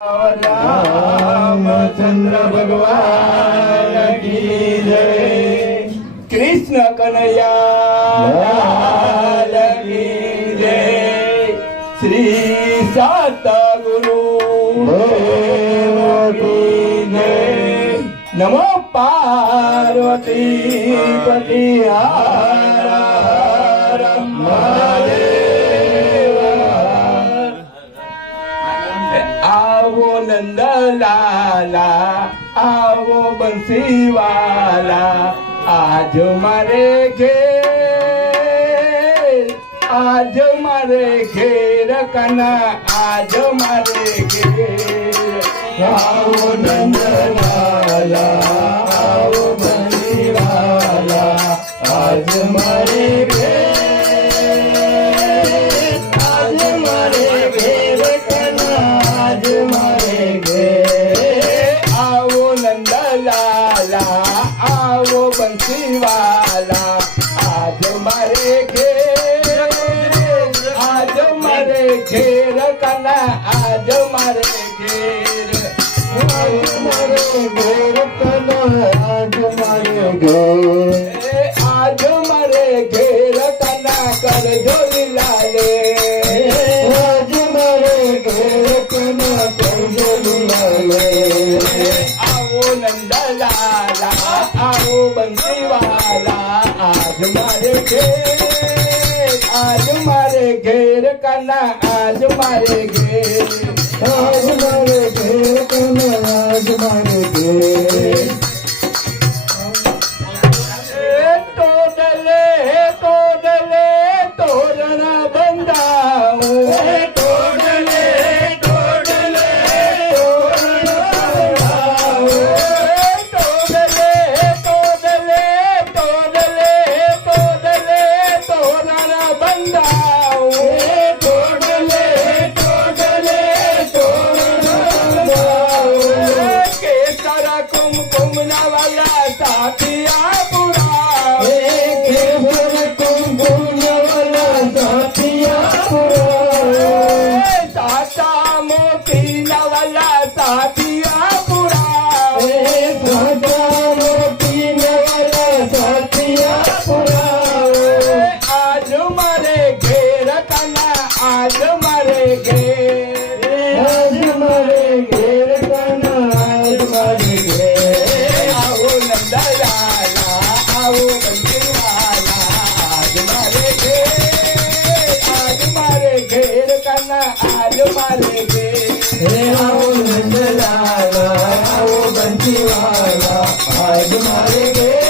रामचंद्र भगवान की जय। कृष्ण कन्हैया लाल की जय। श्री सतगुरु देव की जय। नमो पार्वती पति हर हर महादेव। आवो नंद लाला आवो बंसी वाला आज मारे घेर, आज मारे घेर कना आज मारे घेर। आवो नंद लाला आवो बंसी वाला आज मारे घेर, आज मारे घेर कना आज मारे घेर। आवो नंद लाला आवो बंसी वाला आज मारे घेर, आज मारे घेर कना आज मारे घेर। आज मारे घेर कना आज मारे घेर, आज मारे घेर कना कर झोली लाले। आज मारे घेर कना कर झोली लाले। आवो नंद लाला आओ बंसी वाला आज मारे घेर, आज मारे घेर कना आज मारे घेर। आज मारे घेर कना आज मारे घेर। तोडले तोडले तोरण बंदाऊ, तोडले तोडले तोरण बंदाऊ। तोडले तोडले तोडले तोडले तोरण बंदाऊ, तोडले तोडले तोरण बंदाऊ। केसर कुमकुम वाला साथिया पुराओ, केसर कुमकुम वाला साथिया पुराओ। साचा मोती वाला साथिया पुराओ, साचा मोती वाला साथिया पुराओ। आज मारे घेर कना आज मारे घेर, आज मारे घेर कना आज मारे घेर। आओ नंद लाला आओ बंसी वाला आज मारे घेर, आज मारे घेर कना आज मारे घेर। आओ नंद लाला आओ बंसी वाला आज मारे घेर,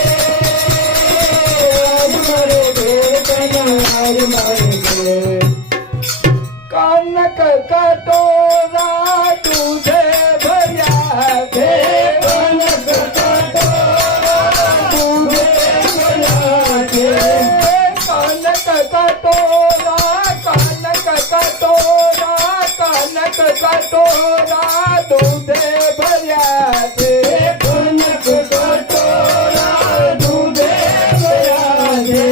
आज मारे घेर कना आज मारे घेर। कनक कटोरा तुझे भैया दे, कनक कटोरा तुझे भैया दे। कनक कटोरा कनक कटोरा कनक कटोरा तुझे भैया दे। कनक कटोरा तुझे भैया दे।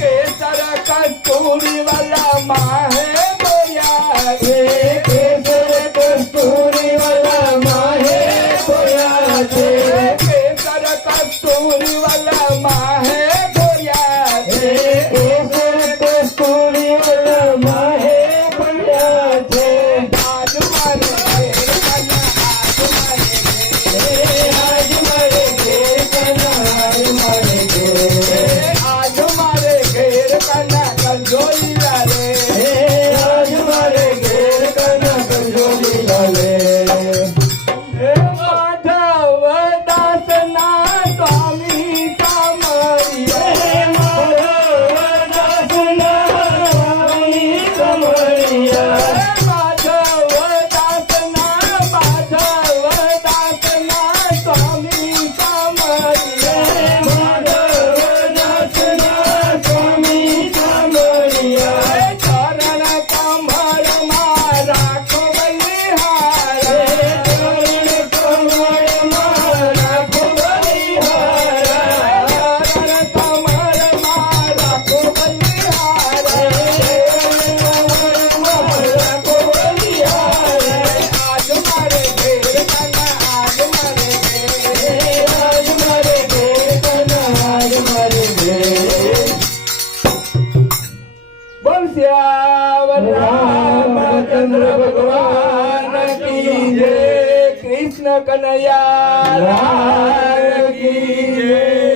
केसर कस्तूरी वाला माहे केसर कस्तूरी वाला माहे गोया दे। केसर कस्तूरी वाला माहे गोया दे। केसर कस्तूरी वाला माहे गोया दे। आज मारे सियावर रामचंद्र भगवान की जय। कृष्ण कन्हैया लाल की जय।